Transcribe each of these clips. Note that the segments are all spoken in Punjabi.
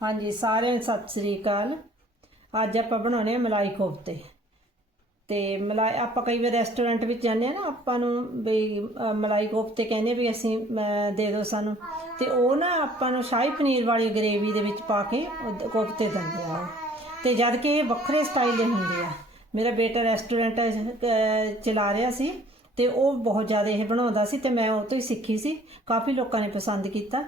ਹਾਂਜੀ, ਸਾਰਿਆਂ ਨੂੰ ਸਤਿ ਸ੍ਰੀ ਅਕਾਲ। ਅੱਜ ਆਪਾਂ ਬਣਾਉਣੇ ਆ ਮਲਾਈ ਕੋਫਤੇ। ਤੇ ਮਲਾਈ, ਆਪਾਂ ਕਈ ਵਾਰ ਰੈਸਟੋਰੈਂਟ ਵਿੱਚ ਜਾਂਦੇ ਆ ਨਾ, ਆਪਾਂ ਨੂੰ ਵੀ ਮਲਾਈ ਕੋਫਤੇ ਕਹਿੰਦੇ ਵੀ ਅਸੀਂ ਦੇ ਦਿਓ ਸਾਨੂੰ। ਤੇ ਉਹ ਨਾ ਆਪਾਂ ਨੂੰ ਸ਼ਾਹੀ ਪਨੀਰ ਵਾਲੀ ਗ੍ਰੇਵੀ ਦੇ ਵਿੱਚ ਪਾ ਕੇ ਕੋਫਤੇ ਦਿੰਦੇ ਆ ਉਹ। ਤੇ ਜਦ ਕਿ ਇਹ ਵੱਖਰੇ ਸਟਾਈਲ ਦੇ ਹੁੰਦੇ ਆ। ਮੇਰਾ ਬੇਟਾ ਰੈਸਟੋਰੈਂਟ ਚਲਾ ਰਿਹਾ ਸੀ ਤੇ ਉਹ ਬਹੁਤ ਜ਼ਿਆਦਾ ਇਹ ਬਣਾਉਂਦਾ ਸੀ ਤੇ ਮੈਂ ਉਹ ਤੋਂ ਹੀ ਸਿੱਖੀ ਸੀ। ਕਾਫੀ ਲੋਕਾਂ ਨੇ ਪਸੰਦ ਕੀਤਾ।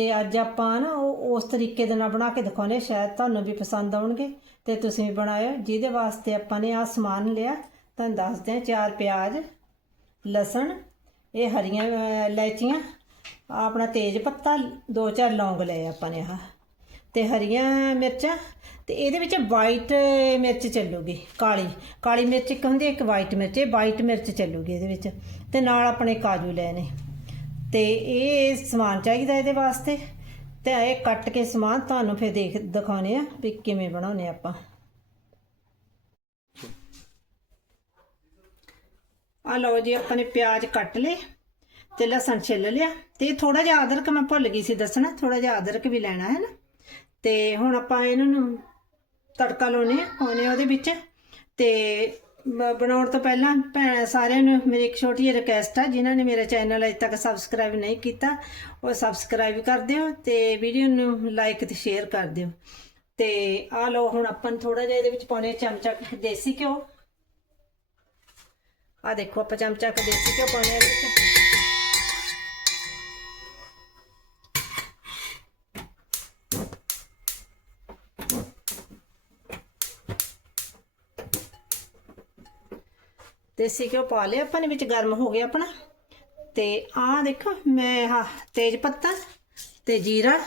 ਤੇ ਅੱਜ ਆਪਾਂ ਨਾ ਉਹ ਉਸ ਤਰੀਕੇ ਦੇ ਨਾਲ ਬਣਾ ਕੇ ਦਿਖਾਉਣੇ ਆ। ਸ਼ਾਇਦ ਤੁਹਾਨੂੰ ਵੀ ਪਸੰਦ ਆਉਣਗੇ ਤੇ ਤੁਸੀਂ ਵੀ ਬਣਾਇਓ। ਜਿਹਦੇ ਵਾਸਤੇ ਆਪਾਂ ਨੇ ਆ ਸਮਾਨ ਲਿਆ, ਤੁਹਾਨੂੰ ਦੱਸਦੇ ਆ ਚਾਰ ਪਿਆਜ਼, ਲਸਣ, ਇਹ ਹਰੀਆਂ ਇਲਾਇਚੀਆਂ ਆਪਣਾ ਤੇਜ ਪੱਤਾ, ਦੋ ਚਾਰ ਲੌਂਗ ਲਏ ਆਪਾਂ ਨੇ ਆਹ। ਤੇ ਹਰੀਆਂ ਮਿਰਚਾਂ, ਤੇ ਇਹਦੇ ਵਿੱਚ ਵਾਈਟ ਮਿਰਚ ਚੱਲੂਗੀ, ਕਾਲੀ। ਕਾਲੀ ਮਿਰਚ ਇੱਕ ਹੁੰਦੀ ਇੱਕ ਵਾਈਟ ਮਿਰਚ, ਇਹ ਵਾਈਟ ਮਿਰਚ ਚੱਲੂਗੀ ਇਹਦੇ ਵਿੱਚ। ਤੇ ਨਾਲ ਆਪਣੇ ਕਾਜੂ ਲਏ ਨੇ। ਤੇ ਇਹ ਸਮਾਨ ਚਾਹੀਦਾ ਇਹਦੇ ਵਾਸਤੇ? ਤੇ ਇਹ ਕੱਟ ਕੇ ਸਮਾਨ ਤੁਹਾਨੂੰ ਫਿਰ ਦੇਖ, ਦਿਖਾਉਣੇ ਆ ਵੀ ਕਿਵੇਂ ਬਣਾਉਣੇ ਆਪਾਂ। ਆ ਲਓ ਜੀ, ਆਪਾਂ ਨੇ ਪਿਆਜ਼ ਕੱਟ ਲਏ ਤੇ ਲਸਣ ਛਿੱਲ ਲਿਆ। ਤੇ ਥੋੜਾ ਜਿਹਾ ਅਦਰਕ ਮੈਂ ਭੁੱਲ ਗਈ ਸੀ ਦੱਸਣਾ ਥੋੜਾ ਜਿਹਾ ਅਦਰਕ ਵੀ ਲੈਣਾ ਹੈ ਨਾ। ਤੇ ਹੁਣ ਆਪਾਂ ਇਹਨਾਂ ਨੂੰ ਤੜਕਾ ਲਾਉਣੇ ਆ ਪਾਉਣੇ ਆ ਉਹਦੇ ਵਿੱਚ। ਤੇ ਬ- ਬਣਾਉਣ ਤੋਂ ਪਹਿਲਾਂ ਭੈਣ ਸਾਰਿਆਂ ਨੂੰ ਮੇਰੀ ਇੱਕ ਛੋਟੀ ਜਿਹੀ ਰਿਕਵੈਸਟ ਆ, ਜਿਨ੍ਹਾਂ ਨੇ ਮੇਰਾ ਚੈਨਲ ਅਜੇ ਤੱਕ ਸਬਸਕ੍ਰਾਈਬ ਨਹੀਂ ਕੀਤਾ, ਉਹ ਸਬਸਕ੍ਰਾਈਬ ਕਰ ਦਿਓ ਤੇ ਵੀਡੀਓ ਨੂੰ ਲਾਈਕ ਤੇ ਸ਼ੇਅਰ ਕਰ ਦਿਓ। ਤੇ ਆ ਲਓ ਹੁਣ ਆਪਾਂ ਥੋੜਾ ਜਿਹਾ ਇਹਦੇ ਵਿੱਚ ਪਾਉਣੇ ਚਮਚਾ ਕੁ ਦੇਸੀ ਘਿਓ। ਆ ਦੇਖੋ ਆਪਾਂ ਚਮਚਾ ਕੁ ਦੇਸੀ ਘਿਓ ਪਾਉਣੇ ਆ ਇਹਦੇ ਵਿੱਚ। ਦੇਸੀ ਘਿਓ ਪਾ ਲਿਆ ਆਪਾਂ ਨੇ, ਵਿੱਚ ਗਰਮ ਹੋ ਗਿਆ ਆਪਣਾ। ਤੇ ਆਹ ਦੇਖੋ, ਮੈਂ ਆਹ ਤੇਜ ਪੱਤਾ ਤੇ ਜੀਰਾ,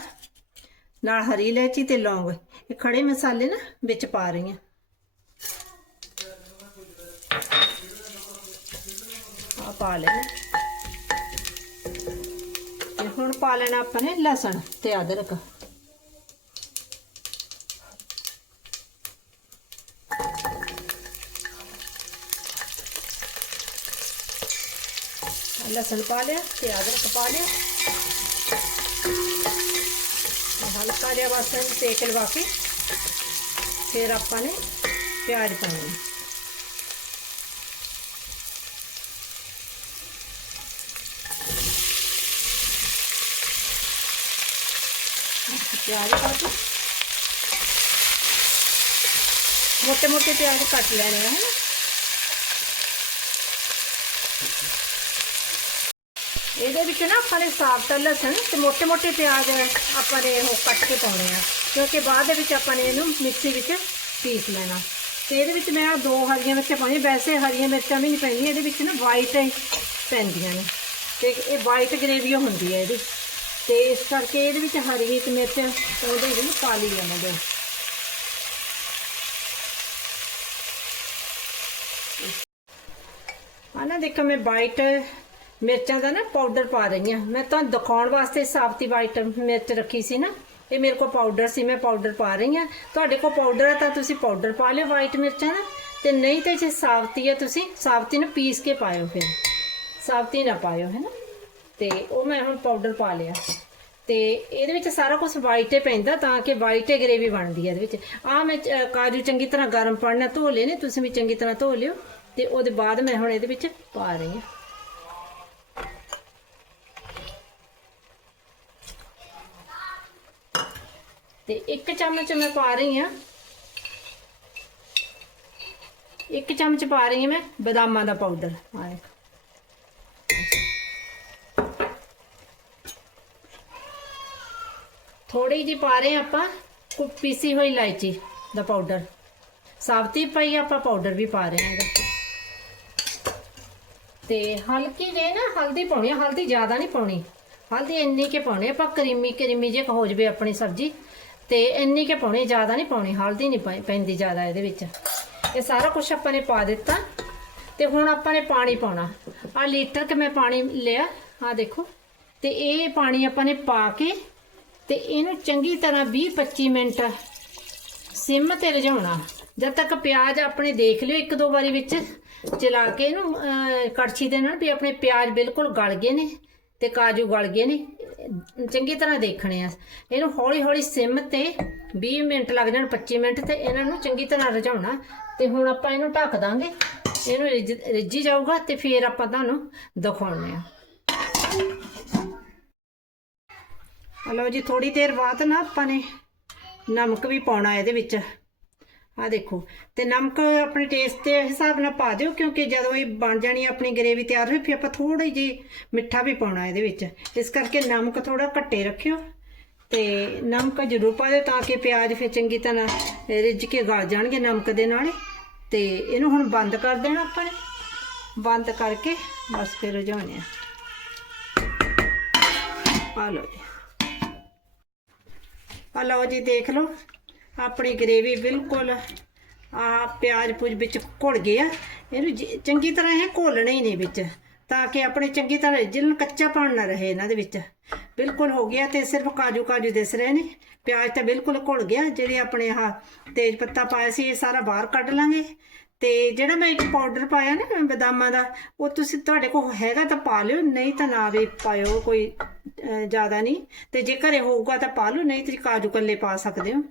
ਨਾਲ ਹਰੀ ਇਲਾਇਚੀ ਤੇ ਲੌਂਗ। ਇਹ ਖੜੇ ਮਸਾਲੇ ਨਾ ਵਿੱਚ ਪਾ ਰਹੀ ਹਾਂ। ਆ ਪਾ ਲੈਣਾ। ਤੇ ਹੁਣ ਪਾ ਲੈਣਾ ਆਪਾਂ ਨੇ ਲਸਣ ਤੇ ਅਦਰਕ। ਲਸਣ ਪਾ ਲਿਆ ਤੇ ਅਦਰਕ ਪਾ ਲਿਆ ਤੇ ਹਲਕਾ ਜਿਹਾ ਬਸ ਇਹਨੂੰ ਸੇਕ ਲਵਾ ਕੇ ਫਿਰ ਆਪਾਂ ਨੇ ਪਿਆਜ਼ ਪਾਉਣੇ ਪਿਆਜ਼ ਪਾ ਕੇ ਮੋਟੇ ਮੋਟੇ ਪਿਆਜ਼ ਕੱਟ ਲੈਣੇ ਆ ਹਨਾ ਇਹਦੇ ਵਿੱਚ ਨਾ ਆਪਾਂ ਨੇ ਸਾਫ਼ ਤਾਂ ਲਸਣ ਤੇ ਮੋٹے-ਮੋٹے ਪਿਆਜ਼ ਆਪਾਂ ਨੇ ਇਹ ਕੱਟ ਕੇ ਪਾਉਣੇ ਆ। ਕਿਉਂਕਿ ਬਾਅਦ ਦੇ ਵਿੱਚ ਆਪਾਂ ਨੇ ਇਹਨੂੰ ਮਿਕਸੀ ਵਿੱਚ ਪੀਸ ਲੈਣਾ। ਤੇ ਇਹਦੇ ਵਿੱਚ ਮੈਂ ਦੋ ਹਰੀਆਂ ਮਿਰਚਾਂ ਪਾਉਣੀਆਂ ਵੈਸੇ ਹਰੀਆਂ ਮਿਰਚਾਂ ਵੀ ਨਹੀਂ ਪੈਂਦੀਆਂ ਇਹਦੇ ਵਿੱਚ ਨਾ ਵਾਈਟ ਪੈਂਦੀਆਂ ਨੇ। ਤੇ ਇਹ ਵਾਈਟ ਗ੍ਰੇਵੀ ਹੁੰਦੀ ਹੈ ਇਹਦੀ। ਤੇ ਇਸ ਕਰਕੇ ਇਹਦੇ ਵਿੱਚ ਹਰੀ ਮਿਰਚ ਉਹਦੇ ਵਿੱਚ ਪਾ ਲਈ ਜਾਵਾਂਗੇ ਆਹ ਨਾ ਦੇਖੋ ਮੈਂ ਵਾਈਟ ਮਿਰਚਾਂ ਦਾ ਨਾ ਪਾਊਡਰ ਪਾ ਰਹੀ ਹਾਂ। ਮੈਂ ਤੁਹਾਨੂੰ ਦਿਖਾਉਣ ਵਾਸਤੇ ਸਾਬਤੀ ਵਾਈਟ ਮਿਰਚ ਰੱਖੀ ਸੀ ਨਾ। ਇਹ ਮੇਰੇ ਕੋਲ ਪਾਊਡਰ ਸੀ, ਮੈਂ ਪਾਊਡਰ ਪਾ ਰਹੀ ਹਾਂ। ਤੁਹਾਡੇ ਕੋਲ ਪਾਊਡਰ ਹੈ ਤਾਂ ਤੁਸੀਂ ਪਾਊਡਰ ਪਾ ਲਿਓ ਵਾਈਟ ਮਿਰਚਾਂ ਦਾ। ਤੇ ਨਹੀਂ ਤੇ ਜੇ ਸਾਬਤੀ ਹੈ ਤੁਸੀਂ ਸਾਬਤੀ ਨੂੰ ਪੀਸ ਕੇ ਪਾਇਓ ਫਿਰ। ਸਾਬਤੀ ਨਾ ਪਾਇਓ, ਹੈ ਨਾ? ਤੇ ਉਹ ਮੈਂ ਹੁਣ ਪਾਊਡਰ ਪਾ ਲਿਆ। ਤੇ ਇਹਦੇ ਵਿੱਚ ਸਾਰਾ ਕੁਝ ਵਾਈਟ ਹੀ ਪੈਂਦਾ ਤਾਂ ਕਿ ਵਾਈਟ ਹੀ ਗ੍ਰੇਵੀ ਬਣਦੀ ਹੈ ਇਹਦੇ ਵਿੱਚ। ਆ ਮੈਂ ਕਾਜੂ ਚੰਗੀ ਤਰ੍ਹਾਂ ਗਰਮ ਪਾਣੀ ਨਾਲ ਧੋ ਲਏ ਨੇ, ਤੁਸੀਂ ਵੀ ਚੰਗੀ ਤਰ੍ਹਾਂ ਧੋ ਲਿਓ। ਤੇ ਉਹਦੇ ਬਾਅਦ ਮੈਂ ਹੁਣ ਇਹਦੇ ਵਿੱਚ ਪਾ ਰਹੀ ਹਾਂ। ਤੇ ਇੱਕ ਚਮਚ ਮੈਂ ਪਾ ਰਹੀ ਹਾਂ। ਇੱਕ ਚਮਚ ਪਾ ਰਹੀ ਹਾਂ ਮੈਂ ਬਦਾਮਾਂ ਦਾ ਪਾਊਡਰ ਆ ਦੇਖ ਥੋੜੀ ਜਿਹੀ ਪਾ ਰਹੇ ਹਾਂ ਆਪਾਂ, ਕੁ, ਪੀਸੀ ਹੋਈ ਇਲਾਇਚੀ ਦਾ ਪਾਊਡਰ ਸਾਬਤੀ ਪਾਈ ਆਪਾਂ ਪਾਊਡਰ ਵੀ ਪਾ ਰਹੇ ਹਾਂ ਇਹਦਾ। ਤੇ ਹਲਕੀ ਜੇ ਨਾ, ਹਲਦੀ ਪਾਉਣੀ ਆ, ਹਲਦੀ ਜ਼ਿਆਦਾ ਨਹੀਂ ਪਾਉਣੀ। ਹਲਦੀ ਇੰਨੀ ਕੇ ਪਾਉਣੀ ਆਪਾਂ ਕਰੀਮੀ ਕਰੀਮੀ ਜੇ ਹੋ ਜਵੇ ਆਪਣੀ ਸਬਜ਼ੀ। ਤੇ ਇੰਨੀ ਕੇ ਪਾਉਣੀ, ਜ਼ਿਆਦਾ ਨਹੀਂ ਪਾਉਣੀ, ਹਲਦੀ ਨਹੀਂ ਪੈਂਦੀ ਜ਼ਿਆਦਾ ਇਹਦੇ ਵਿੱਚ। ਇਹ ਸਾਰਾ ਕੁਝ ਆਪਾਂ ਨੇ ਪਾ ਦਿੱਤਾ ਤੇ ਹੁਣ ਆਪਾਂ ਨੇ ਪਾਣੀ ਪਾਉਣਾ। ਆ ਲੀਟਰ ਕਿ ਮੈਂ ਪਾਣੀ ਲਿਆ ਆ ਦੇਖੋ। ਤੇ ਇਹ ਪਾਣੀ ਆਪਾਂ ਨੇ ਪਾ ਕੇ ਤੇ ਇਹਨੂੰ ਚੰਗੀ ਤਰ੍ਹਾਂ 20 25 ਮਿੰਟ ਸਿਮ ਤੇ ਰਝਾਉਣਾ। ਜਦ ਤੱਕ ਪਿਆਜ਼ ਆਪਣੇ ਦੇਖ ਲਿਓ ਇੱਕ ਦੋ ਵਾਰੀ ਵਿੱਚ ਚਲਾ ਕੇ ਇਹਨੂੰ ਕੜਛੀ ਦੇ ਨਾਲ ਵੀ ਆਪਣੇ ਪਿਆਜ਼ ਬਿਲਕੁਲ ਗਲ ਗਏ ਨੇ ਤੇ ਕਾਜੂ ਗਲ ਗਏ ਨੇ। ਚੰਗੀ ਤਰ੍ਹਾਂ ਦੇਖਣੇ ਆ। ਇਹਨੂੰ ਹੌਲੀ ਹੌਲੀ ਸਿਮ ਤੇ 20 ਮਿੰਟ ਲੱਗ ਜਾਣ 25 ਮਿੰਟ ਤੇ ਇਹਨਾਂ ਨੂੰ ਚੰਗੀ ਤਰ੍ਹਾਂ ਰਝਾਉਣਾ ਤੇ ਹੁਣ ਆਪਾਂ ਇਹਨੂੰ ਢੱਕ ਦਾਂਗੇ। ਇਹਨੂੰ ਰਿੱਝ- ਰਿੱਝੀ ਜਾਊਗਾ ਤੇ ਫਿਰ ਆਪਾਂ ਤੁਹਾਨੂੰ ਦਿਖਾਉਣੇ ਆ। ਹਲੋ ਜੀ ਥੋੜੀ ਦੇਰ ਬਾਅਦ ਨਾ ਆਪਾਂ ਨੇ ਨਮਕ ਵੀ ਪਾਉਣਾ ਇਹਦੇ ਵਿੱਚ। ਆ ਦੇਖੋ, ਤੇ ਨਮਕ ਆਪਣੇ ਟੇਸਟ ਦੇ ਹਿਸਾਬ ਨਾਲ ਪਾ ਦਿਓ, ਕਿਉਂਕਿ ਜਦੋਂ ਇਹ ਬਣ ਜਾਣੀ ਆਪਣੀ ਗ੍ਰੇਵੀ ਤਿਆਰ ਹੋਈ, ਫਿਰ ਆਪਾਂ ਥੋੜੀ ਜੀ ਮਿੱਠਾ ਵੀ ਪਾਉਣਾ ਇਹਦੇ ਵਿੱਚ। ਇਸ ਕਰਕੇ ਨਮਕ ਥੋੜਾ ਘੱਟੇ ਰੱਖਿਓ, ਤੇ ਨਮਕ ਜ਼ਰੂਰ ਪਾ ਦਿਓ ਤਾਂ ਕਿ ਪਿਆਜ਼ ਫਿਰ ਚੰਗੀ ਤਰ੍ਹਾਂ ਰਿੱਝ ਕੇ ਗਲ ਜਾਣਗੇ ਨਮਕ ਦੇ ਨਾਲ। ਤੇ ਇਹਨੂੰ ਹੁਣ ਬੰਦ ਕਰ ਦੇਣਾ ਆਪਾਂ ਨੇ। ਬੰਦ ਕਰਕੇ ਬਸ ਫਿਰ ਰਝਾਉਣੇ ਆ। ਆ ਲਓ ਜੀ। ਆ ਲਓ ਜੀ, ਦੇਖ ਲਓ। ਆਪਣੀ ਗ੍ਰੇਵੀ ਬਿਲਕੁਲ ਆ ਪਿਆਜ਼ ਪੂਜ ਵਿੱਚ ਘੁਲ ਗਿਆ ਇਹਨੂੰ ਚੰਗੀ ਤਰ੍ਹਾਂ ਇਹ ਘੋਲਣਾ ਹੀ ਨਹੀਂ ਵਿੱਚ, ਤਾਂ ਕਿ ਆਪਣੇ ਚੰਗੀ ਤਰ੍ਹਾਂ ਜਿਲਨ ਕੱਚਾ ਪਾਣ ਨਾ ਰਹੇ ਇਹਨਾਂ ਦੇ ਵਿੱਚ। ਬਿਲਕੁਲ ਹੋ ਗਿਆ ਤੇ ਸਿਰਫ ਕਾਜੂ ਕਾਜੂ ਦਿਸ ਰਹੇ ਨੇ। ਪਿਆਜ਼ ਤਾਂ ਬਿਲਕੁਲ ਘੁਲ ਗਿਆ, ਜਿਹੜੇ ਆਪਣੇ ਆਹ ਤੇਜ ਪੱਤਾ ਪਾਇਆ ਸੀ ਇਹ ਸਾਰਾ ਬਾਹਰ ਕੱਢ ਲਾਂਗੇ। ਤੇ ਜਿਹੜਾ ਮੈਂ ਇੱਕ ਪਾਊਡਰ ਪਾਇਆ ਨਾ ਬਦਾਮਾਂ ਦਾ, ਉਹ ਤੁਸੀਂ ਤੁਹਾਡੇ ਕੋਲ ਹੈਗਾ ਤਾਂ ਪਾ ਲਿਓ, ਨਹੀਂ ਤਾਂ ਨਾ ਵੀ ਪਾਇਓ ਕੋਈ ਜ਼ਿਆਦਾ ਨਹੀਂ। ਤੇ ਜੇ ਘਰੇ ਹੋਊਗਾ ਤਾਂ ਪਾ ਲਓ, ਨਹੀਂ ਤੇ ਕਾਜੂ ਕੱਲੇ ਪਾ ਸਕਦੇ ਹੋ।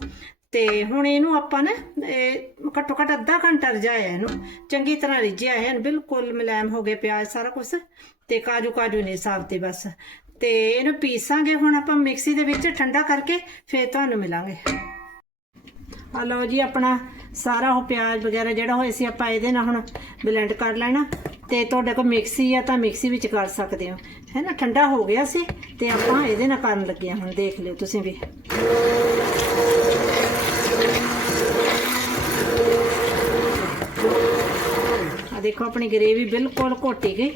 ਤੇ ਹੁਣ ਇਹਨੂੰ ਆਪਾਂ ਨਾ, ਇਹ ਘੱਟੋ ਘੱਟ ਅੱਧਾ ਘੰਟਾ ਰਝਾਇਆ ਇਹਨੂੰ। ਚੰਗੀ ਤਰ੍ਹਾਂ ਰਿਝਿਆ ਹੈ, ਬਿਲਕੁਲ ਮੁਲਾਇਮ ਹੋ ਗਏ ਪਿਆਜ਼ ਸਾਰਾ ਕੁਝ ਤੇ ਕਾਜੂ ਕਾਜੂ ਨੇ ਸਾਬਤੇ ਬਸ। ਤੇ ਇਹਨੂੰ ਪੀਸਾਂਗੇ, ਹੁਣ ਆਪਾਂ ਮਿਕਸੀ ਦੇ ਵਿੱਚ ਠੰਡਾ ਕਰਕੇ ਫੇਰ ਤੁਹਾਨੂੰ ਮਿਲਾਂਗੇ। ਆ ਲਓ ਜੀ ਆਪਣਾ ਸਾਰਾ ਉਹ ਪਿਆਜ਼ ਵਗੈਰਾ ਜਿਹੜਾ ਹੋਇਆ ਸੀ, ਆਪਾਂ ਇਹਦੇ ਨਾਲ ਹੁਣ ਬਲੈਂਡ ਕਰ ਲੈਣਾ। ਤੇ ਤੁਹਾਡੇ ਕੋਲ ਮਿਕਸੀ ਆ ਤਾਂ ਮਿਕਸੀ ਵਿੱਚ ਕਰ ਸਕਦੇ ਹੋ। ਹੈ ਨਾ, ਠੰਡਾ ਹੋ ਗਿਆ ਸੀ ਤੇ ਆਪਾਂ ਇਹਦੇ ਨਾਲ ਕਰਨ ਲੱਗੇ ਹਾਂ ਹੁਣ, ਦੇਖ ਲਿਓ ਤੁਸੀਂ ਵੀ ਆ ਦੇਖੋ, ਆਪਣੀ ਗਰੇਵੀ ਬਿਲਕੁਲ ਘੋਟੀ ਗਈ।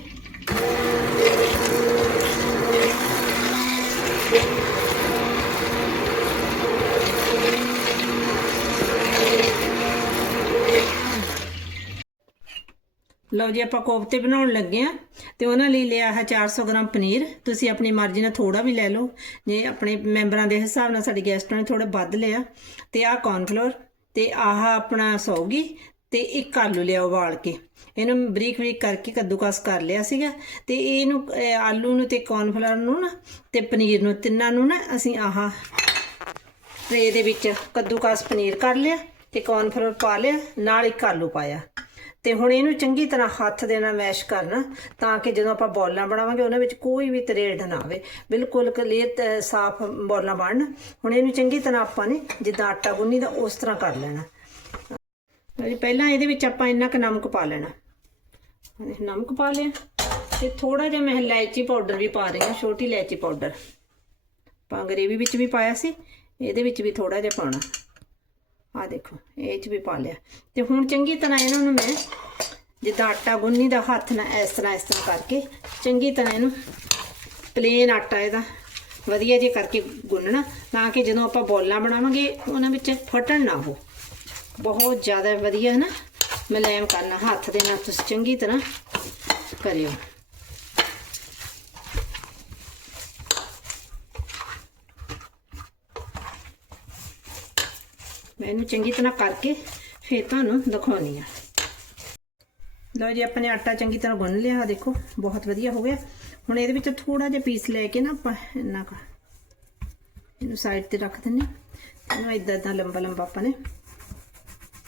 ਲਓ ਜੀ, ਆਪਾਂ ਕੋਫਤੇ ਬਣਾਉਣ ਲੱਗੇ ਆ ਤੇ ਉਹਨਾਂ ਲਈ ਲਿਆ ਹੈ 400 ਗ੍ਰਾਮ ਪਨੀਰ। ਤੁਸੀਂ ਆਪਣੀ ਮਰਜ਼ੀ ਨਾਲ ਥੋੜਾ ਵੀ ਲੈ ਲਓ। ਜੇ ਆਪਣੇ ਮੈਂਬਰਾਂ ਦੇ ਹਿਸਾਬ ਨਾਲ ਸਾਡੇ ਗੈਸਟਾਂ ਨੇ ਥੋੜਾ ਵੱਧ ਲਿਆ। ਤੇ ਆਹ ਕੌਰਨਫਲੋਰ ਤੇ ਆਹ ਆਪਣਾ ਸੌਗੀ ਤੇ ਇੱਕ ਆਲੂ ਲਿਆ ਉਬਾਲ ਕੇ। ਇਹਨੂੰ ਬਰੀਕ ਬਰੀਕ ਕਰਕੇ ਕੱਦੂਕਸ ਕਰ ਲਿਆ ਸੀਗਾ ਤੇ ਇਹਨੂੰ ਆਲੂ ਨੂੰ ਤੇ ਕੌਰਨਫਲੋਰ ਨੂੰ ਨਾ ਤੇ ਪਨੀਰ ਨੂੰ, ਤਿੰਨਾਂ ਨੂੰ ਨਾ ਅਸੀਂ ਆਹ ਟਰੇ ਦੇ ਵਿੱਚ ਕੱਦੂਕਸ ਪਨੀਰ ਕਰ ਲਿਆ ਤੇ ਕੌਰਨਫਲੋਰ ਪਾ ਲਿਆ, ਨਾਲ ਇੱਕ ਆਲੂ ਪਾਇਆ। ਤੇ ਹੁਣ ਇਹਨੂੰ ਚੰਗੀ ਤਰ੍ਹਾਂ ਹੱਥ ਦੇ ਨਾਲ ਮੈਸ਼ ਕਰਨਾ ਤਾਂ ਕਿ ਜਦੋਂ ਆਪਾਂ ਬੋਲਾਂ ਬਣਾਵਾਂਗੇ ਉਹਨਾਂ ਵਿੱਚ ਕੋਈ ਵੀ ਤਰੇੜ ਨਾ ਆਵੇ। ਬਿਲਕੁਲ ਕਲੀਅਰ ਸਾਫ਼ ਬੋਲਾਂ ਬਣਨ। ਹੁਣ ਇਹਨੂੰ ਚੰਗੀ ਤਰ੍ਹਾਂ ਆਪਾਂ ਨੇ ਜਿੱਦਾਂ ਆਟਾ ਗੁੰਨੀ ਦਾ ਉਸ ਤਰ੍ਹਾਂ ਕਰ ਲੈਣਾ। ਜੀ ਪਹਿਲਾਂ ਇਹਦੇ ਵਿੱਚ ਆਪਾਂ ਇੰਨਾ ਕੁ ਨਮਕ ਪਾ ਲੈਣਾ। ਨਮਕ ਪਾ ਲਿਆ ਤੇ ਥੋੜਾ ਜਿਹਾ ਮੈਂ ਇਲਾਇਚੀ ਪਾਊਡਰ ਵੀ ਪਾ ਰਹੀ ਹਾਂ, ਛੋਟੀ ਇਲਾਇਚੀ ਪਾਊਡਰ। ਆਪਾਂ ਗਰੇਵੀ ਵਿੱਚ ਵੀ ਪਾਇਆ ਸੀ, ਇਹਦੇ ਵਿੱਚ ਵੀ ਥੋੜਾ ਜਿਹਾ ਪਾਉਣਾ। ਆ ਦੇਖੋ, ਇਹ ਚ ਵੀ ਪਾ ਲਿਆ। ਤੇ ਹੁਣ ਚੰਗੀ ਤਰ੍ਹਾਂ ਇਹਨਾਂ ਨੂੰ ਮੈਂ ਜਿੱਦਾਂ ਆਟਾ ਗੁੰਨੀ ਦਾ ਹੱਥ ਨਾਲ ਇਸ ਤਰ੍ਹਾਂ ਇਸ ਤਰ੍ਹਾਂ ਕਰਕੇ ਚੰਗੀ ਤਰ੍ਹਾਂ ਇਹਨੂੰ ਪਲੇਨ ਆਟਾ ਇਹਦਾ ਵਧੀਆ ਜੇ ਕਰਕੇ ਗੁੰਨਣਾ, ਤਾਂ ਕਿ ਜਦੋਂ ਆਪਾਂ ਬੋਲਾਂ ਬਣਾਵਾਂਗੇ, ਉਹਨਾਂ ਵਿੱਚ ਫਟਣ ਨਾ ਹੋ। ਬਹੁਤ ਜ਼ਿਆਦਾ ਵਧੀਆ ਹੈ ਨਾ ਮੁਲਾਇਮ ਕਰਨਾ, ਹੱਥ ਦੇ ਨਾਲ ਤੁਸੀਂ ਚੰਗੀ ਤਰ੍ਹਾਂ ਕਰਿਓ। ਮੈਂ ਇਹਨੂੰ ਚੰਗੀ ਤਰ੍ਹਾਂ ਕਰਕੇ ਫੇਰ ਤੁਹਾਨੂੰ ਦਿਖਾਉਣੀ ਆ। ਲਓ ਜੀ ਆਪਾਂ ਨੇ ਆਟਾ ਚੰਗੀ ਤਰ੍ਹਾਂ ਗੁੰਨ ਲਿਆ ਦੇਖੋ, ਬਹੁਤ ਵਧੀਆ ਹੋ ਗਿਆ। ਹੁਣ ਇਹਦੇ ਵਿੱਚ ਥੋੜਾ ਜਿਹਾ ਪੀਸ ਲੈ ਕੇ ਨਾ ਆਪਾਂ ਇੰਨਾ ਕੁ ਇਹਨੂੰ ਸਾਈਡ ਤੇ ਰੱਖ ਦਿੰਨੇ ਹਾਂ। ਇਹਨੂੰ ਇਦਾਂ ਇਦਾਂ ਲੰਬਾ ਲੰਬਾ ਆਪਾਂ ਨੇ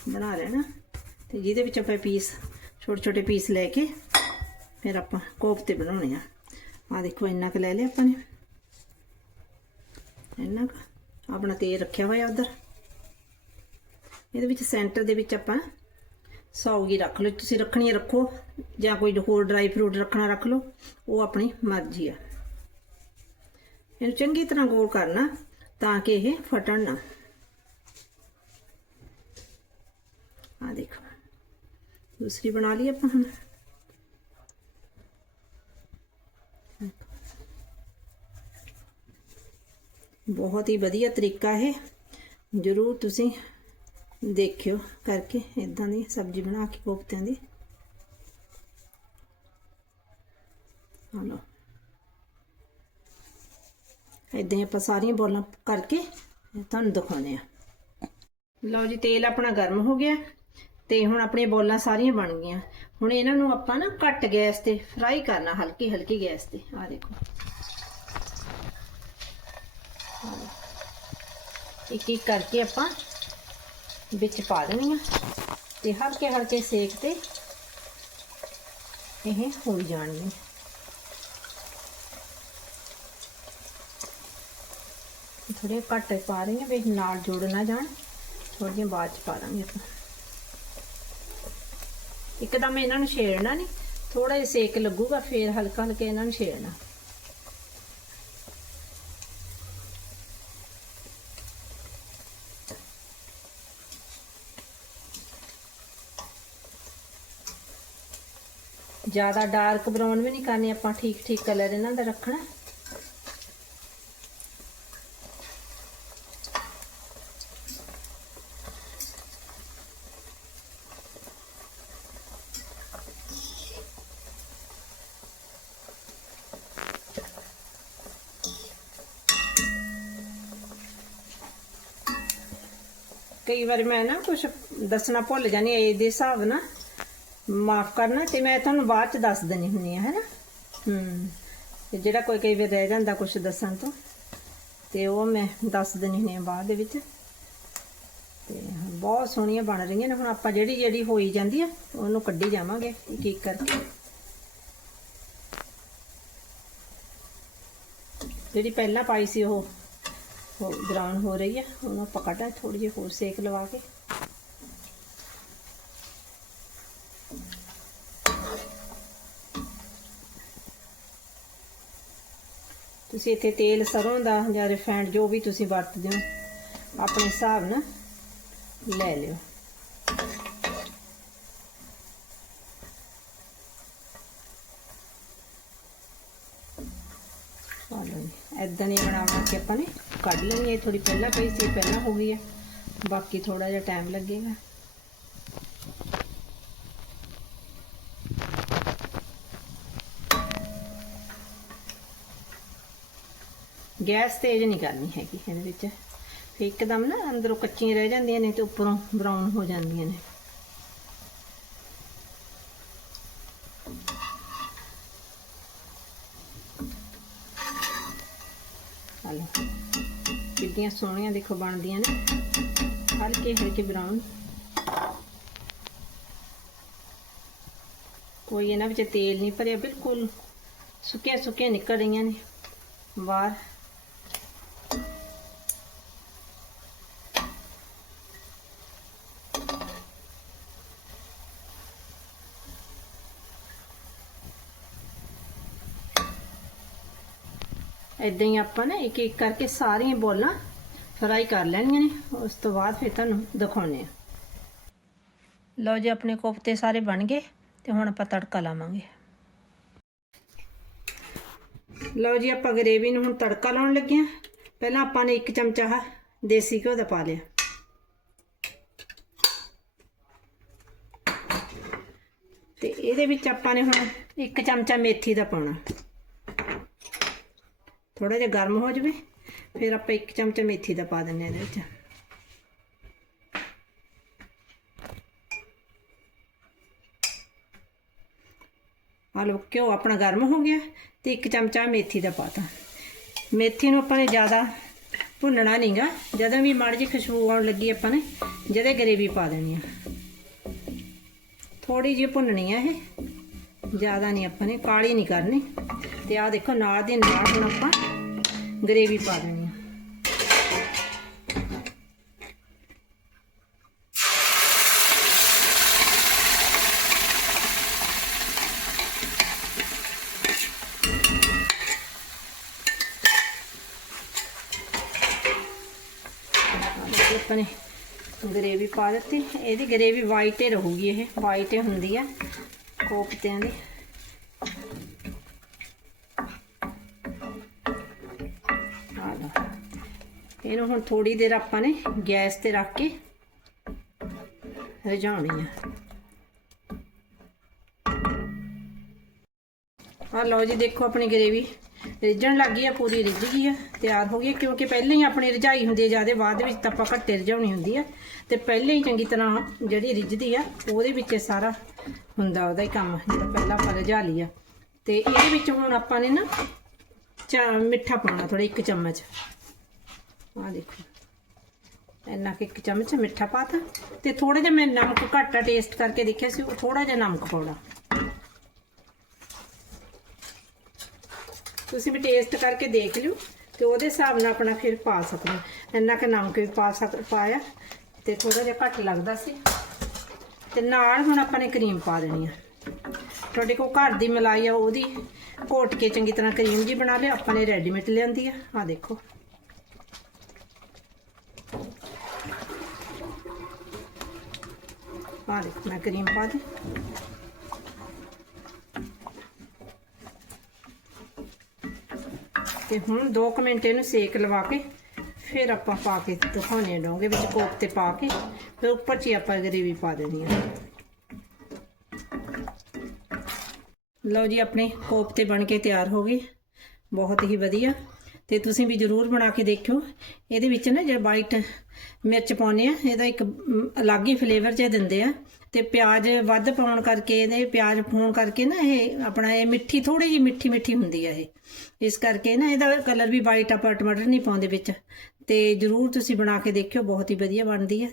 ਬਣਾ ਲੈਣਾ ਤੇ ਜਿਹਦੇ ਵਿੱਚ ਆਪਾਂ ਪੀਸ ਛੋਟੇ ਛੋਟੇ ਪੀਸ ਲੈ ਕੇ ਫਿਰ ਆਪਾਂ ਕੋਫਤੇ ਬਣਾਉਣੇ ਆ। ਆ ਦੇਖੋ, ਇੰਨਾ ਕੁ ਲੈ ਲਿਆ ਆਪਾਂ ਨੇ। ਇੰਨਾ ਕੁ। ਆਪਣਾ ਤੇਲ ਰੱਖਿਆ ਹੋਇਆ ਉਧਰ। ਇਹਦੇ ਵਿੱਚ ਸੈਂਟਰ ਦੇ ਵਿੱਚ ਆਪਾਂ ਸੌਗੀ ਰੱਖ ਲਓ। ਤੁਸੀਂ ਰੱਖਣੀ ਰੱਖੋ, ਜਾਂ ਕੋਈ ਹੋਰ ਡਰਾਈ ਫਰੂਟ ਰੱਖਣਾ ਰੱਖ ਲਓ, ਉਹ ਆਪਣੀ ਮਰਜ਼ੀ ਆ। ਇਹਨੂੰ ਚੰਗੀ ਤਰ੍ਹਾਂ ਗੋਲ ਕਰਨਾ ਤਾਂ ਕਿ ਇਹ ਫਟਣ ਨਾ। ਆ ਦੇਖੋ। ਦੂਸਰੀ ਬਣਾ ਲਈ ਆਪਾਂ ਹੁਣ। ਬਹੁਤ ਹੀ ਵਧੀਆ ਤਰੀਕਾ ਹੈ ਜਰੂਰ ਤੁਸੀਂ ਦੇਖਿਓ ਕਰਕੇ ਇਦਾਂ ਦੀ ਸਬਜ਼ੀ ਬਣਾ ਕੇ ਕੋਫਤਿਆਂ ਦੀ। ਆ ਲਓ। ਇਦਾਂ ਹੀ ਆਪਾਂ ਸਾਰੀਆਂ ਬੋਲਾਂ ਕਰਕੇ ਤੁਹਾਨੂੰ ਦਿਖਾਉਂਦੇ ਆ ਲਓ ਜੀ, ਤੇਲ ਆਪਣਾ ਗਰਮ ਹੋ ਗਿਆ। ਤੇ ਹੁਣ ਆਪਣੀਆਂ ਬੋਲਾਂ ਸਾਰੀਆਂ ਬਣ ਗਈਆਂ। ਹੁਣ ਇਹਨਾਂ ਨੂੰ ਆਪਾਂ ਨਾ ਘੱਟ ਗੈਸ ਤੇ ਫਰਾਈ ਕਰਨਾ, ਹਲਕੀ ਹਲਕੀ ਗੈਸ ਤੇ। ਆ ਦੇਖੋ। ਇੱਕ ਇੱਕ ਕਰਕੇ ਆਪਾਂ ਵਿੱਚ ਪਾ ਦੇਣੀਆਂ ਤੇ ਹਲਕੇ ਹਲਕੇ ਸੇਕ ਤੇ ਇਹ ਹੋ ਜਾਣਗੀਆਂ ਥੋੜੇ ਘੱਟ ਪਾ ਰਹੀ ਹਾਂ ਵੀ ਨਾਲ ਜੁੜ ਨਾ ਜਾਣ। ਥੋੜੀਆਂ ਬਾਅਦ ਚ ਪਾ ਦਾਂਗੇ ਆਪਾਂ। ਇੱਕਦਮ ਇਹਨਾਂ ਨੂੰ ਛੇੜਨਾ ਨਹੀਂ ਥੋੜਾ ਜਿਹਾ ਸੇਕ ਲੱਗੂਗਾ, ਫੇਰ ਹਲਕਾ ਹਲਕੇ ਇਹਨਾਂ ਨੂੰ ਛੇੜਨਾ। ਜ਼ਿਆਦਾ ਡਾਰਕ ਬਰਾਊਨ ਵੀ ਨਹੀਂ ਕਰਨੀ, ਆਪਾਂ ਠੀਕ ਠੀਕ ਕਲਰ ਇਹਨਾਂ ਦਾ ਰੱਖਣਾ। ਕਈ ਵਾਰ ਮੈਂ ਨਾ ਕੁਝ ਦੱਸਣਾ ਭੁੱਲ ਜਾਂਦੀ ਹਾਂ ਏਜ ਦੇ ਹਿਸਾਬ ਨਾਲ। ਮਾਫ ਕਰਨਾ ਤੇ ਮੈਂ ਤੁਹਾਨੂੰ ਬਾਅਦ ਚ ਦੱਸ ਦੇਣੀ ਹੁੰਦੀ ਆ ਹੈਨਾ? ਹੂੰ। ਤੇ ਜਿਹੜਾ ਕੋਈ ਕਈ ਵਾਰ ਰਹਿ ਜਾਂਦਾ ਕੁਝ ਦੱਸਣ ਤੋਂ, ਤੇ ਉਹ ਮੈਂ ਦੱਸ ਦੇਣੀ ਹੁੰਦੀ ਆ ਬਾਅਦ ਦੇ ਵਿੱਚ। ਤੇ ਬਹੁਤ ਸੋਹਣੀਆਂ ਬਣ ਰਹੀਆਂ ਨੇ, ਹੁਣ ਆਪਾਂ ਜਿਹੜੀ ਜਿਹੜੀ ਹੋਈ ਜਾਂਦੀ ਆ, ਉਹਨੂੰ ਕੱਢੀ ਜਾਵਾਂਗੇ ਇੱਕ ਇੱਕ ਕਰਕੇ। ਜਿਹੜੀ ਪਹਿਲਾਂ ਪਾਈ ਸੀ ਉਹ। ਉਹ ਬਰਾਊਨ ਹੋ ਰਹੀ ਹੈ। ਉਹਨੂੰ ਆਪਾਂ ਕੱਢਾਂ ਥੋੜੀ ਜਿਹੀ ਹੋਰ ਸੇਕ ਲਵਾ ਕੇ। ਤੁਸੀਂ ਇੱਥੇ ਤੇਲ ਸਰੋਂ ਦਾ ਜਾਂ ਰਿਫਾਈਂਡ ਜੋ ਵੀ ਤੁਸੀਂ ਵਰਤਦੇ ਹੋ, ਆਪਣੇ ਹਿਸਾਬ ਨਾਲ ਲੈ ਲਿਓ। ਚਲੋ ਐਦਾਂ ਹੀ ਬਣਾਉਣਾ ਕਿ ਆਪਾਂ ਨੇ ਕੱਢ ਲੈਣੀ ਇਹ ਥੋੜੀ ਪਹਿਲਾਂ ਪਈ ਸੀ, ਪਹਿਲਾਂ ਹੋ ਗਈ ਹੈ ਬਾਕੀ ਥੋੜਾ ਜਿਹਾ ਟਾਈਮ ਲੱਗੇਗਾ। ਗੈਸ ਤੇਜ਼ ਨਹੀਂ ਕਰਨੀ ਹੈਗੀ ਇਹਦੇ ਵਿੱਚ। ਇੱਕਦਮ ਨਾ ਅੰਦਰੋਂ ਕੱਚੀਆਂ ਰਹਿ ਜਾਂਦੀਆਂ ਨੇ ਤੇ ਉੱਪਰੋਂ ਬਰਾਊਨ ਹੋ ਜਾਂਦੀਆਂ ਨੇ ਹਲੋ ਕਿੰਨੀਆਂ ਸੋਹਣੀਆਂ ਦੇਖੋ ਬਣਦੀਆਂ ਨੇ। ਹਲਕੇ ਹਲਕੇ ਬਰਾਊਨ ਕੋਈ ਇਹਨਾਂ ਵਿੱਚ ਤੇਲ ਨਹੀਂ ਭਰਿਆ, ਬਿਲਕੁਲ ਸੁੱਕੀਆਂ ਸੁੱਕੀਆਂ ਨਿਕਲ ਰਹੀਆਂ ਨੇ ਬਾਹਰ। ਇਦਾਂ ਹੀ ਆਪਾਂ ਨਾ ਇੱਕ ਇੱਕ ਕਰਕੇ ਸਾਰੀਆਂ ਬੋਲਾਂ ਫਰਾਈ ਕਰ ਲੈਣੀਆਂ ਨੇ ਉਸ ਤੋਂ ਬਾਅਦ ਫਿਰ ਤੁਹਾਨੂੰ ਦਿਖਾਉਣੇ ਆ। ਲਓ ਜੀ ਆਪਣੇ ਕੋਫਤੇ ਸਾਰੇ ਬਣ ਗਏ ਤੇ ਹੁਣ ਆਪਾਂ ਤੜਕਾ ਲਾਵਾਂਗੇ। ਲਓ ਜੀ ਆਪਾਂ ਗਰੇਵੀ ਨੂੰ ਹੁਣ ਤੜਕਾ ਲਾਉਣ ਲੱਗੇ ਆ ਪਹਿਲਾਂ ਆਪਾਂ ਨੇ ਇੱਕ ਚਮਚਾ ਦੇਸੀ ਘਿਓ ਦਾ ਪਾ ਲਿਆ। ਤੇ ਇਹਦੇ ਵਿੱਚ ਆਪਾਂ ਨੇ ਹੁਣ ਇੱਕ ਚਮਚਾ ਮੇਥੀ ਦਾ ਪਾਉਣਾ। ਥੋੜਾ ਜਿਹਾ ਗਰਮ ਹੋ ਜਾਵੇ। ਫਿਰ ਆਪਾਂ ਇੱਕ ਚਮਚਾ ਮੇਥੀ ਦਾ ਪਾ ਦਿੰਨੇ ਇਹਦੇ ਵਿੱਚ। ਆ ਲਓ, ਘਿਓ ਆਪਣਾ ਗਰਮ ਹੋ ਗਿਆ ਤੇ ਇੱਕ ਚਮਚਾ ਮੇਥੀ ਦਾ ਪਾਤਾ। ਮੇਥੀ ਨੂੰ ਆਪਾਂ ਨੇ ਜ਼ਿਆਦਾ ਭੁੰਨਣਾ ਨਹੀਂਗਾ, ਜਦੋਂ ਵੀ ਮਾੜੀ ਜਿਹੀ ਖੁਸ਼ਬੂ ਆਉਣ ਲੱਗੀ ਆਪਾਂ ਨੇ, ਜਦੇ ਗਰੇਵੀ ਪਾ ਦੇਣੀ ਆ। ਥੋੜੀ ਜਿਹੀ ਭੁੰਨਣੀ ਆ ਇਹ, ਜ਼ਿਆਦਾ ਨਹੀਂ ਆਪਾਂ ਨੇ, ਕਾਲੀ ਨਹੀਂ ਕਰਨੀ। ਤੇ ਆ ਦੇਖੋ, ਨਾਲ ਦੀ ਨਾਲ ਹੁਣ ਆਪਾਂ ਗਰੇਵੀ ਪਾ ਦੇਣੀ ਆ ਆਪਾਂ ਨੇ ਗਰੇਵੀ ਪਾ ਦਿੱਤੀ। ਇਹਦੀ ਗਰੇਵੀ ਵਾਈਟ ਹੀ ਰਹੂਗੀ ਇਹ ਵਾਈਟ ਹੀ ਹੁੰਦੀ ਆ ਕੋਫਤਿਆਂ ਦੀ। ਇਹਨੂੰ ਹੁਣ ਥੋੜੀ ਦੇਰ ਆਪਾਂ ਨੇ ਗੈਸ ਤੇ ਰੱਖ ਕੇ ਰਝਾਉਣੀ ਆ। ਆ ਲਓ ਜੀ, ਦੇਖੋ ਆਪਣੀ ਗਰੇਵੀ ਰਿੱਝਣ ਲੱਗ ਗਈ ਆ ਪੂਰੀ ਰਿੱਝ ਗਈ ਆ ਤਿਆਰ ਹੋ ਗਈ ਆ, ਕਿਉਂਕਿ ਪਹਿਲਾਂ ਹੀ ਆਪਣੀ ਰਝਾਈ ਹੁੰਦੀ ਹੈ ਜ਼ਿਆਦਾ ਬਾਅਦ ਵਿੱਚ ਤਾਂ ਆਪਾਂ ਘੱਟੇ ਰਝਾਉਣੀ ਹੁੰਦੀ ਆ। ਤੇ ਪਹਿਲਾਂ ਹੀ ਚੰਗੀ ਤਰ੍ਹਾਂ ਜਿਹੜੀ ਰਿੱਝਦੀ ਆ ਉਹਦੇ ਵਿੱਚ ਇਹ ਸਾਰਾ ਹੁੰਦਾ ਉਹਦਾ ਹੀ ਕੰਮ ਜਿਹੜਾ ਪਹਿਲਾਂ ਆਪਾਂ ਰਝਾ ਲਈ ਆ। ਤੇ ਇਹਦੇ ਵਿੱਚ ਹੁਣ ਆਪਾਂ ਨੇ ਨਾ ਚਾ ਮਿੱਠਾ ਪਾਉਣਾ ਥੋੜਾ ਇੱਕ ਚਮਚ। ਆ ਦੇਖੋ। ਇੰਨਾ ਕੁ ਇੱਕ ਚਮਚ ਮਿੱਠਾ ਪਾਤਾ। ਤੇ ਥੋੜਾ ਜਿਹਾ ਮੈਂ ਨਮਕ ਘੱਟ ਆ ਟੇਸਟ ਕਰਕੇ ਦੇਖਿਆ ਸੀ ਉਹ ਥੋੜਾ ਜਿਹਾ ਨਮਕ ਪਾਉਣਾ। ਤੁਸੀਂ ਵੀ ਟੇਸਟ ਕਰਕੇ ਦੇਖ ਲਿਓ ਤੇ ਉਹਦੇ ਹਿਸਾਬ ਨਾਲ ਆਪਣਾ ਫਿਰ ਪਾ ਸਕਦੇ ਹੋ। ਇੰਨਾ ਕੁ ਨਮਕ ਵੀ ਪਾ ਸਕ, ਪਾਇਆ ਤੇ ਥੋੜਾ ਜਿਹਾ ਘੱਟ ਲੱਗਦਾ ਸੀ। ਤੇ ਨਾਲ ਹੁਣ ਆਪਾਂ ਨੇ ਕਰੀਮ ਪਾ ਦੇਣੀ ਆ। ਤੁਹਾਡੇ ਕੋਲ ਘਰ ਦੀ ਮਲਾਈ ਆ, ਉਹਦੀ ਘੋਟ ਕੇ ਚੰਗੀ ਤਰ੍ਹਾਂ ਕਰੀਮ ਜੀ ਬਣਾ ਲਿਆ ਆਪਾਂ ਨੇ ਰੈਡੀਮੇਡ ਲਿਆਂਦੀ ਆ। ਆ ਦੇਖੋ। ਆ ਦੇਖੋ, ਮੈਂ ਕਰੀਮ ਪਾ ਦੇ ਤੇ ਹੁਣ 2 ਮਿੰਟ ਇਹਨੂੰ ਸੇਕ ਲਵਾ ਕੇ ਫਿਰ ਆਪਾਂ ਪਾ ਕੇ ਦਿਖਾਉਣੇ ਡੋਂਗੇ ਵਿੱਚ ਕੋਫਤੇ ਪਾ ਕੇ ਫਿਰ ਉੱਪਰ 'ਚ ਹੀ ਆਪਾਂ ਗਰੇਵੀ ਪਾ ਦੇਣੀ ਆ। ਲਓ ਜੀ, ਆਪਣੇ ਕੋਫਤੇ ਬਣ ਕੇ ਤਿਆਰ ਹੋ ਗਏ ਬਹੁਤ ਹੀ ਵਧੀਆ। ਤੇ ਤੁਸੀਂ ਵੀ ਜਰੂਰ ਬਣਾ ਕੇ ਦੇਖਿਓ। ਇਹਦੇ ਵਿੱਚ ਨਾ ਜਿਹੜਾ ਵਾਈਟ ਮਿਰਚ ਪਾਉਨੇ ਆ, ਇਹਦਾ ਇੱਕ ਅਲੱਗ ਹੀ ਫਲੇਵਰ ਜਿਹਾ ਦਿੰਦੇ ਆ। ਤੇ ਪਿਆਜ਼ ਵੱਧ ਪਾਉਣ ਕਰਕੇ ਇਹਦੇ, ਪਿਆਜ਼ ਪਾਉਣ ਕਰਕੇ ਨਾ ਇਹ ਆਪਣਾ ਇਹ ਮਿੱਠੀ ਥੋੜੀ ਜਿਹੀ ਮਿੱਠੀ ਮਿੱਠੀ ਹੁੰਦੀ ਆ ਇਹ। ਇਸ ਕਰਕੇ ਨਾ ਇਹਦਾ ਕਲਰ ਵੀ ਵਾਈਟ ਆਪਾਂ ਟਮਾਟਰ ਨਹੀਂ ਪਾਉਂਦੇ ਵਿੱਚ। ਤੇ ਜਰੂਰ ਤੁਸੀਂ ਬਣਾ ਕੇ ਦੇਖਿਓ, ਬਹੁਤ ਹੀ ਵਧੀਆ ਬਣਦੀ ਹੈ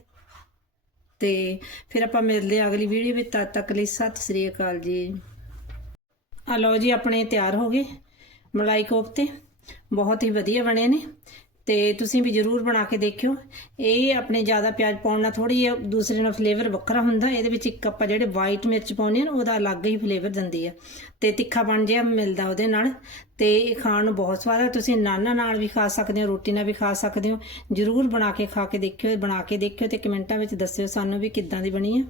ਤੇ ਫਿਰ ਆਪਾਂ ਮਿਲਦੇ ਆ ਅਗਲੀ ਵੀਡੀਓ ਵਿੱਚ। ਤਦ ਤੱਕ ਲਈ ਸਤਿ ਸ੍ਰੀ ਅਕਾਲ ਜੀ। ਆ ਲਓ ਜੀ, ਆਪਣੇ ਤਿਆਰ ਹੋ ਗਏ। ਮਲਾਈ ਕੋਫਤੇ। ਬਹੁਤ ਹੀ ਵਧੀਆ ਬਣੇ ਨੇ। ਤੇ ਤੁਸੀਂ ਵੀ ਜਰੂਰ ਬਣਾ ਕੇ ਦੇਖਿਓ। ਇਹ ਆਪਣੇ ਜ਼ਿਆਦਾ ਪਿਆਜ਼ ਪਾਉਣ ਨਾਲ ਥੋੜੀ ਜਿਹੀ ਦੂਸਰੇ ਨਾਲ ਫਲੇਵਰ ਵੱਖਰਾ ਹੁੰਦਾ। ਇਹਦੇ ਵਿੱਚ ਇੱਕ ਆਪਾਂ ਜਿਹੜੇ ਵਾਈਟ ਮਿਰਚ ਪਾਉਂਦੇ ਆ ਉਹਦਾ ਅਲੱਗ ਹੀ ਫਲੇਵਰ ਦਿੰਦੀ ਆ। ਤੇ ਤਿੱਖਾ ਬਣ ਜਿਹਾ ਮਿਲਦਾ ਉਹਦੇ ਨਾਲ। ਤੇ ਇਹ ਖਾਣ ਨੂੰ ਬਹੁਤ ਸਵਾਦ ਹੈ ਤੁਸੀਂ ਨਾਨਾਂ ਨਾਲ ਵੀ ਖਾ ਸਕਦੇ ਹੋ, ਰੋਟੀ ਨਾਲ ਵੀ ਖਾ ਸਕਦੇ ਹੋ। ਜਰੂਰ ਬਣਾ ਕੇ ਖਾ ਕੇ ਦੇਖਿਓ ਬਣਾ ਕੇ ਦੇਖਿਓ ਤੇ ਕਮੈਂਟਾਂ ਵਿੱਚ ਦੱਸਿਓ ਸਾਨੂੰ ਵੀ ਕਿੱਦਾਂ ਦੀ ਬਣੀ ਆ।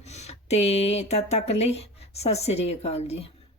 ਤੇ ਤਦ ਤੱਕ ਲਈ ਸਤਿ ਸ੍ਰੀ ਅਕਾਲ ਜੀ।